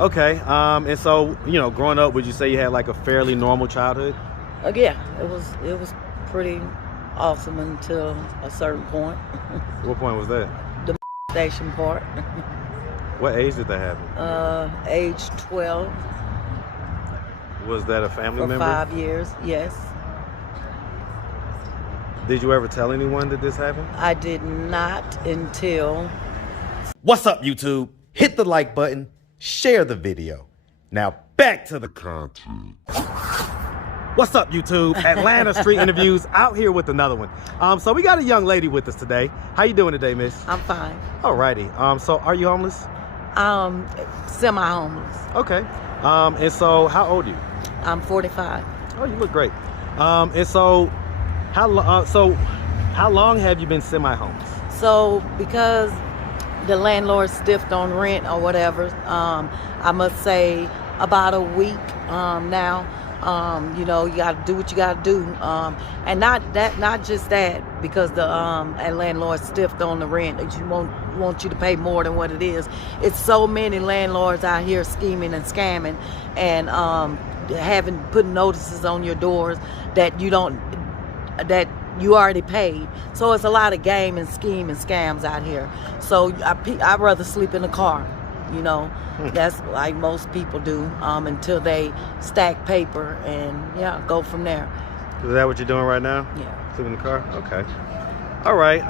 Okay. And so, growing up, would you say you had like a fairly normal childhood? Yeah, it was pretty awesome until a certain point. What point was that? The station part. What age did that happen? Age 12. Was that a family for member? 5 years, yes. Did you ever tell anyone that this happened? I did not until... What's up, YouTube? Hit the like button, share the video. Now back to the content. What's up, YouTube? Atlanta Street Interviews out here with another one. So we got a young lady with us today. How you doing today, miss? I'm fine. Alrighty. So are you homeless? Semi-homeless. Okay. And so how old are you? I'm 45. Oh, you look great. And so how long have you been semi-homeless? So because the landlord stiffed on rent or whatever, I must say about a week now. You got to do what you got to do, and not just that, because the landlord stiffed on the rent. That want you to pay more than what it is. It's so many landlords out here scheming and scamming, and putting notices on your doors that you already paid. So it's a lot of game and scheme and scams out here. So I'd rather sleep in the car. That's like most people do, until they stack paper and go from there. Is that what you're doing right now? Yeah. Sleep in the car? Okay. All right.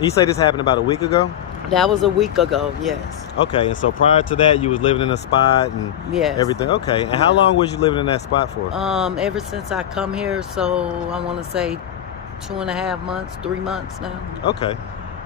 You say this happened about a week ago? That was a week ago, yes. Okay, and so prior to that, you was living in a spot and yes. everything. Okay, and how long was you living in that spot for? Ever since I come here, so I want to say 2.5 months, 3 months now. Okay.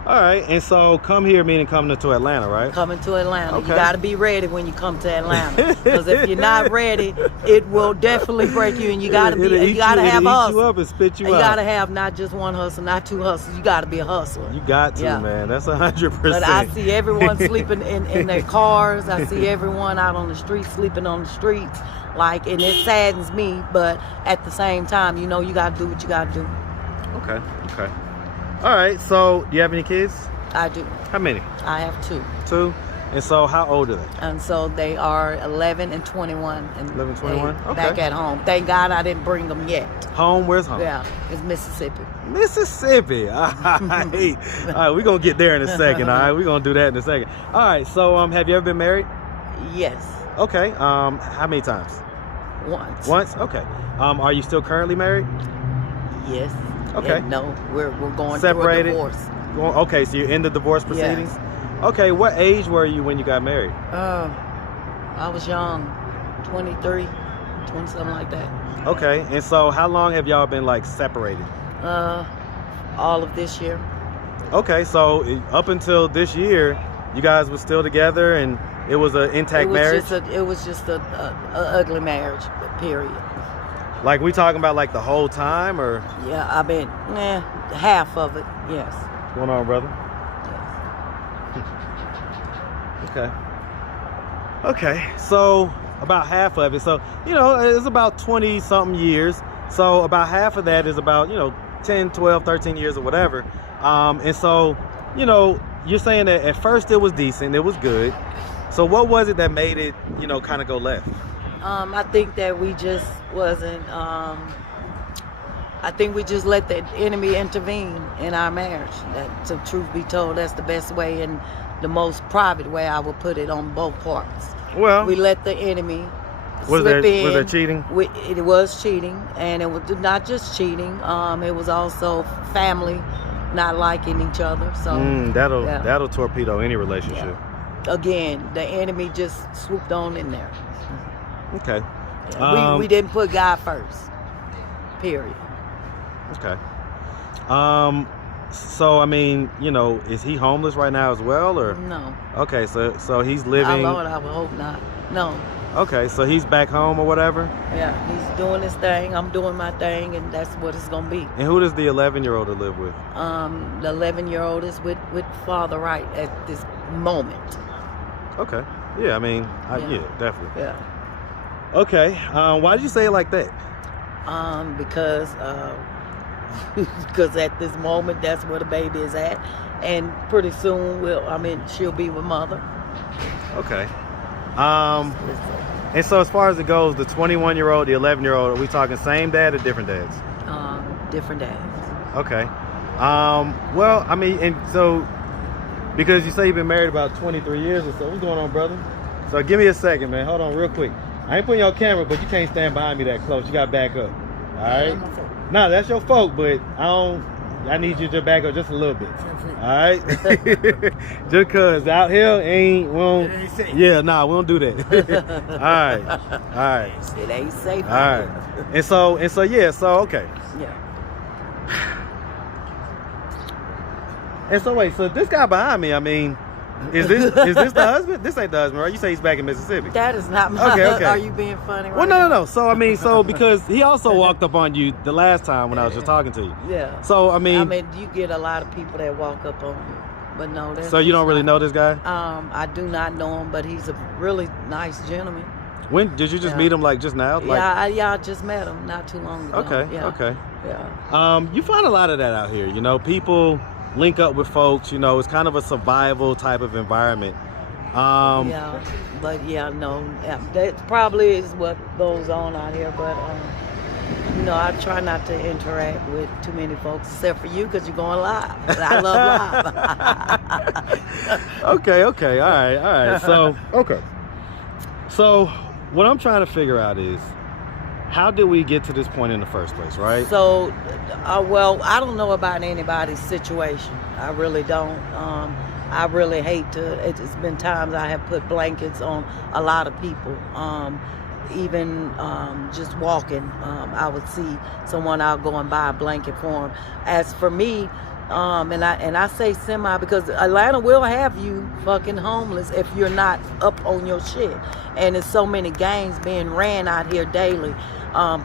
All right, and so come here meaning coming to Atlanta, right? Coming to Atlanta. Okay. You got to be ready when you come to Atlanta, because if you're not ready, it will definitely break you, and you got to be. You got to have a hustle. You up and spit you out. You got to have not just one hustle, not two hustles. You got to be a hustler. You got to, man. That's 100%. But I see everyone sleeping in their cars. I see everyone out on the streets sleeping on the streets, and it saddens me. But at the same time, you got to do what you got to do. Okay. All right, so do you have any kids? I do. How many? I have 2. 2? And so how old are they? And so they are 11 and 21. And 11, 21? Okay. Back at home. Thank God I didn't bring them yet. Home? Where's home? Yeah, it's Mississippi. Mississippi. All right. All right, we're going to get there in a second, all right? We're going to do that in a second. All right, so have you ever been married? Yes. Okay. How many times? Once. Once? Okay. Are you still currently married? Yes. Okay. And no, we're going separated? through a divorce. Okay, so you're in the divorce proceedings? Yes. Okay, what age were you when you got married? I was young, 23, 20, something like that. Okay, and so how long have y'all been separated? All of this year. Okay, so up until this year, you guys were still together and it was an intact marriage? It was just a ugly marriage, period. Like we talking about the whole time, or? Yeah, I mean, half of it, yes. What's going on, brother? Yes. Okay, so about half of it. So, it's about 20 something years. So about half of that is about, 10, 12, 13 years or whatever. And so, you're saying that at first it was decent, it was good. So what was it that made it, kind of go left? I think that we just wasn't, I think we just let the enemy intervene in our marriage. That, to truth be told, that's the best way and the most private way I would put it on both parts. Well, we let the enemy was slip in. Was there cheating? It was cheating, and it was not just cheating. It was also family not liking each other. So that'll torpedo any relationship. Yeah. Again, the enemy just swooped on in there. Okay. Yeah, we didn't put God first. Period. Okay. So I mean, is he homeless right now as well, or? No. Okay, so he's living. Oh Lord, I would hope not. No. Okay, so he's back home or whatever? Yeah, he's doing his thing, I'm doing my thing, and that's what it's gonna be. And who does the 11-year-old live with? The 11-year-old is with Father Right at this moment. Okay. Yeah, I mean, yeah, definitely. Yeah. Okay. Why did you say it like that? Because at this moment, that's where the baby is at, and pretty soon she'll be with mother. Okay. And so as far as it goes, the 21-year-old, the 11-year-old, are we talking same dad or different dads? Different dads. Okay. Well, I mean, and so because you say you've been married about 23 years or so, what's going on, brother? So give me a second, man. Hold on real quick. I ain't putting you on camera, but you can't stand behind me that close. You got to back up. All right? Nah, that's your fault, but I need you to back up just a little bit. All right? Just cause out here ain't safe. Yeah, nah, we don't do that. All right. It ain't safe. All right. And so yeah, so okay. Yeah. And so wait, so this guy behind me, I mean, is this the husband? This ain't the husband, right? You say he's back in Mississippi. That is not my Okay. Are you being funny right Well, now? no. So I mean, because he also walked up on you the last time when I was just talking to you. Yeah. So I mean, you get a lot of people that walk up on you, but no. So you don't really know this guy? I do not know him, but he's a really nice gentleman. When did you just meet him? Like just now? Like, I just met him not too long ago. Okay. Yeah. You find a lot of that out here. You know, people link up with folks. You know, it's kind of a survival type of environment. That probably is what goes on out here. But I try not to interact with too many folks, except for you, because you're going live. And I love live. Okay, all right. So what I'm trying to figure out is, how did we get to this point in the first place, right? So, I don't know about anybody's situation. I really don't. I really hate to. It's been times I have put blankets on a lot of people. Even just walking, I would see someone, I'll go and buy a blanket for them. As for me, and I say semi because Atlanta will have you fucking homeless if you're not up on your shit. And there's so many gangs being ran out here daily.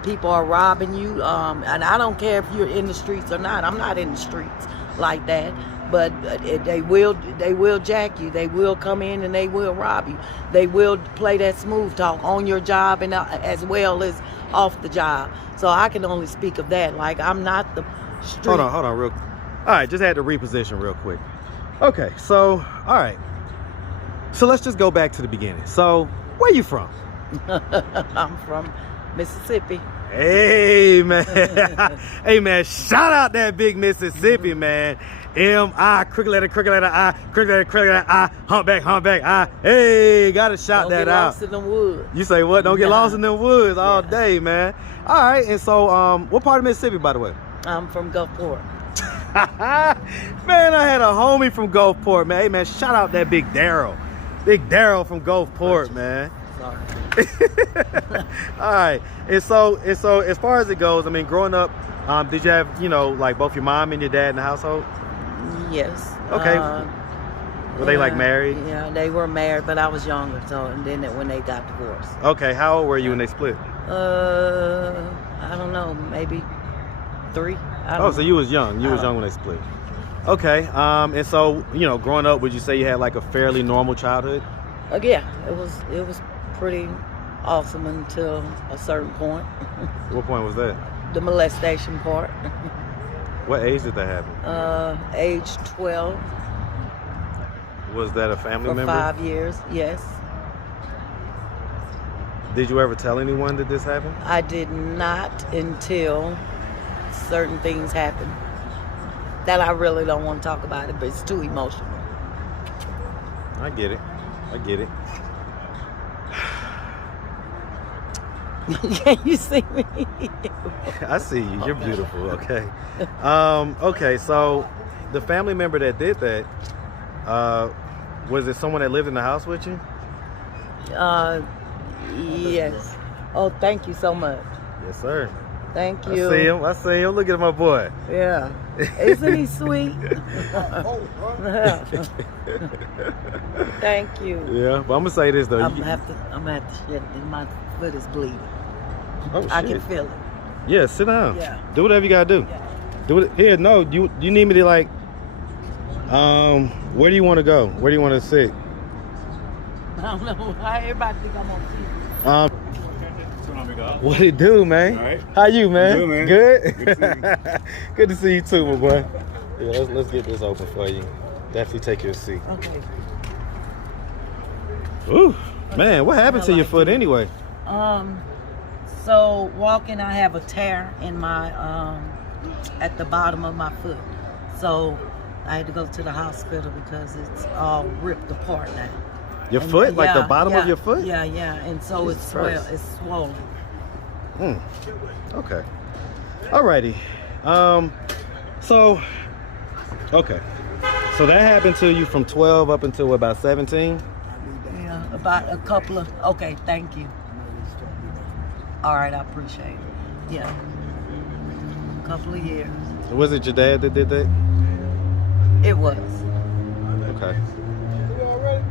People are robbing you, and I don't care if you're in the streets or not. I'm not in the streets like that. But they will jack you. They will come in and they will rob you. They will play that smooth talk on your job and as well as off the job. So I can only speak of that. Like, I'm not the street. Hold on, real. All right, just had to reposition real quick. Okay, so all right. So let's just go back to the beginning. So where you from? I'm from Mississippi. Hey man, hey man! Shout out that big Mississippi, man. M-I, crooked letter I, crooked letter I, humpback I. Hey, gotta shout that out. Don't get lost in the woods. You say what? Don't get lost in the woods all day, man. All right, and so what part of Mississippi, by the way? I'm from Gulfport. Man, I had a homie from Gulfport, man. Hey man, shout out that big Daryl. Big Daryl from Gulfport, man. Sorry. All right, and so as far as it goes, I mean, growing up, did you have, like both your mom and your dad in the household? Yes. Okay. Were they like married? Yeah, they were married, but I was younger. So, and then when they got divorced. Okay, how old were you when they split? I don't know, maybe 3. So you was young. You was young when they split. Okay. And so, growing up, would you say you had like a fairly normal childhood? Yeah, it was pretty awesome until a certain point. What point was that? The molestation part. What age did that happen? Age 12. Was that a family member? For 5 years, yes. Did you ever tell anyone that this happened? I did not until certain things happened that I really don't want to talk about it, but it's too emotional. I get it. Can you see me? I see you. You're beautiful. Okay. Okay. So, the family member that did that, was it someone that lived in the house with you? Yes. Oh, thank you so much. Yes, sir. Thank you. I see him. Look at my boy. Yeah. Isn't he sweet? Thank you. Yeah, but I'm gonna say this though. I'm gonna have to shit. My foot is bleeding. Oh, shit. I can feel it. Yeah, sit down. Yeah. Do whatever you gotta do. Yeah. Do it here. No, you need me to like. Where do you want to go? Where do you want to sit? I don't know why everybody think I'm on TV. What it do, man? All right. How you, man? Good, man. Good? Good to see you. Good to see you too, my boy. Yeah, let's get this open for you. Definitely take your seat. Okay. Ooh. Man, what happened to your foot anyway? So walking, I have a tear in my at the bottom of my foot. So I had to go to the hospital because it's all ripped apart now. Your foot, like the bottom of your foot? Yeah, and so it's swollen. Okay. Alrighty. So that happened to you from 12 up until about 17? Yeah, about a couple of. Okay, thank you. All right, I appreciate it. Yeah, a couple of years. Was it your dad that did that? It was. Okay.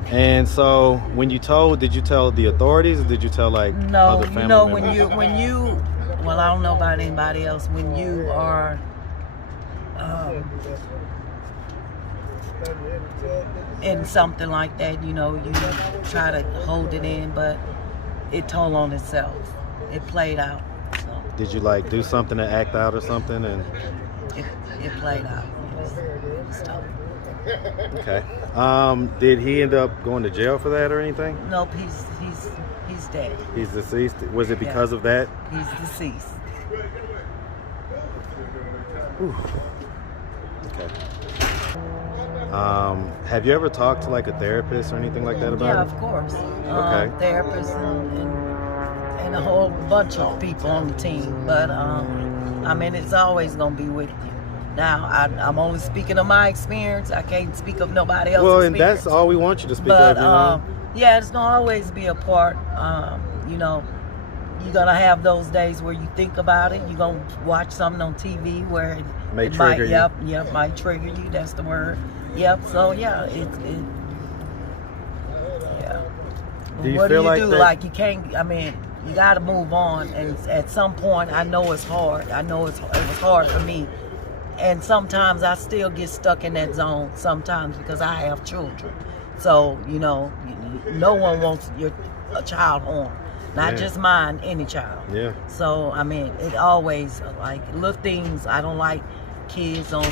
And so when you told, did you tell the authorities or did you tell like other family members? when you well, I don't know about anybody else. When you are in something like that, you try to hold it in, but it told on itself. It played out. So. Did you like do something to act out or something? And it played out. Yes. Okay. Did he end up going to jail for that or anything? Nope. He's dead. He's deceased. Was it because of that? He's deceased. Whew. Okay. Have you ever talked to like a therapist or anything like that about it? Yeah, of course. Okay. Therapists and a whole bunch of people on the team. But I mean, it's always gonna be with you. Now, I'm only speaking of my experience. I can't speak of nobody else's experience. Well, and that's all we want you to speak of, yeah, it's gonna always be a part. You're gonna have those days where you think about it. You're gonna watch something on TV where it might trigger you. Yep, might trigger you. That's the word. Yep. So yeah, yeah. Do you what feel do you like do? that? Like you can't. I mean, you got to move on. And at some point, I know it's hard. I know it was hard for me. And sometimes I still get stuck in that zone. Sometimes because I have children. So no one wants a child harm. Not just mine, any child. Yeah. So I mean, it always like little things. I don't like kids on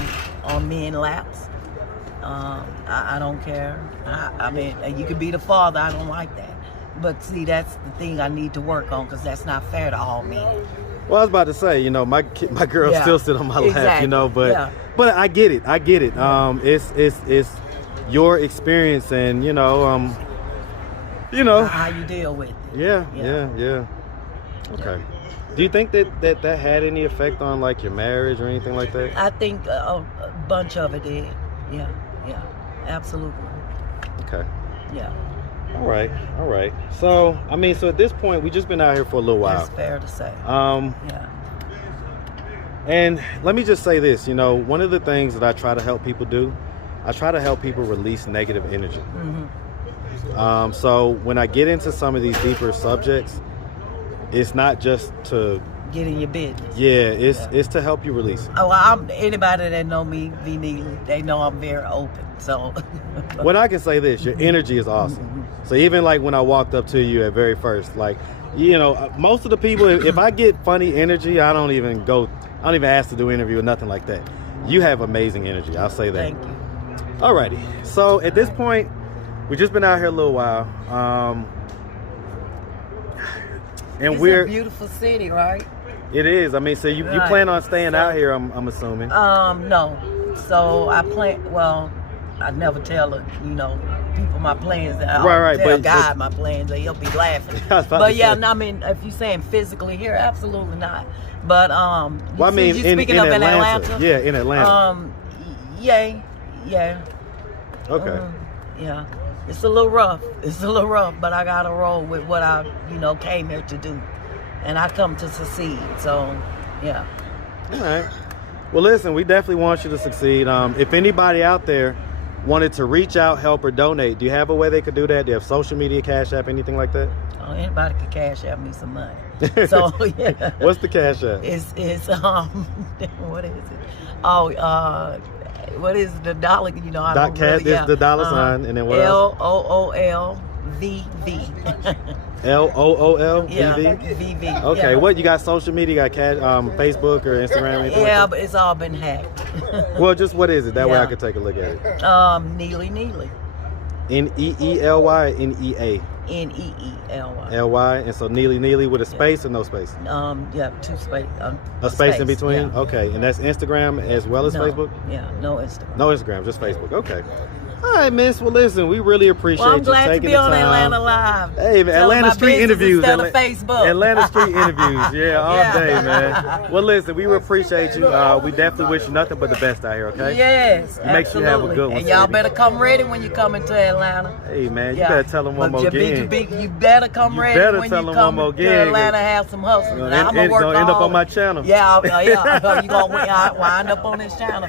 men laps. I don't care. I mean, you could be the father. I don't like that. But see, that's the thing I need to work on because that's not fair to all men. Well, I was about to say, my girl still sit on my lap, but I get it. It's your experience and how you deal with it. Yeah. Okay. Do you think that had any effect on like your marriage or anything like that? I think a bunch of it did. Yeah, absolutely. Okay. Yeah. All right. So at this point, we just been out here for a little while. That's fair to say. Yeah. And let me just say this, one of the things that I try to help people do, I try to help people release negative energy. Mm-hmm. So when I get into some of these deeper subjects, it's not just to get in your business. Yeah, it's to help you release it. Oh, anybody that know me, they know I'm very open. So, well, I can say this: your energy is awesome. Mm-hmm. So even like when I walked up to you at very first, like most of the people, if I get funny energy, I don't even ask to do an interview or nothing like that. You have amazing energy. I'll say that. Thank you. Alrighty. So at this point, we've just been out here a little while. And it's a beautiful city, right? It is. So you plan on staying out here, I'm assuming. No. So I plan. Well, I never tell people my plans. I don't tell God my plans. He'll be laughing. But yeah, if you're saying physically here, absolutely not. But you speaking of Atlanta? Yeah, in Atlanta. Yeah. Okay. Yeah. It's a little rough, but I gotta roll with what I, came here to do. And I come to succeed, so, yeah. All right. Well, listen, we definitely want you to succeed. If anybody out there wanted to reach out, help, or donate, do you have a way they could do that? Do you have social media, Cash App, anything like that? Oh, anybody could Cash App me some money. So, yeah. What's the Cash App? It's what is it? Oh, what is the dollar? I don't really, is the dollar sign, and then what else? LOOLVV. LOOLVV? Yeah, VV. Okay, yeah. What you got? Social media? You got Facebook or Instagram? Anything yeah, like but it's all been hacked. Well, just what is it? That way I could take a look at it. Neely. NEELY, NEA. Neely. Ly, and so Neely with a space or no space? Yeah, 2 space. A space in between? Yeah. Okay, and that's Instagram as well as No, Facebook? Yeah, no Instagram. No Instagram, just Facebook. Okay. All right, miss. Well, listen, we really appreciate Well, I'm you glad to taking be the on time. Atlanta Live. Hey, man, Telling Atlanta my Street business interviews. instead of Facebook. Atlanta Street interviews. Yeah, all Yeah. day, man. Well, listen, we appreciate you. We definitely wish you nothing but the best out here, okay? Yes, Make sure you have a absolutely. good one, And y'all sweetie. better come ready when you come into Atlanta. Hey, man, you Yeah. better tell them one But more again. You better come You ready better when tell you them come one more to again, Atlanta. Have some hustles. Gonna Now, I'm gonna work end up hard. on my channel. Yeah, yeah. You gonna wind up on this channel.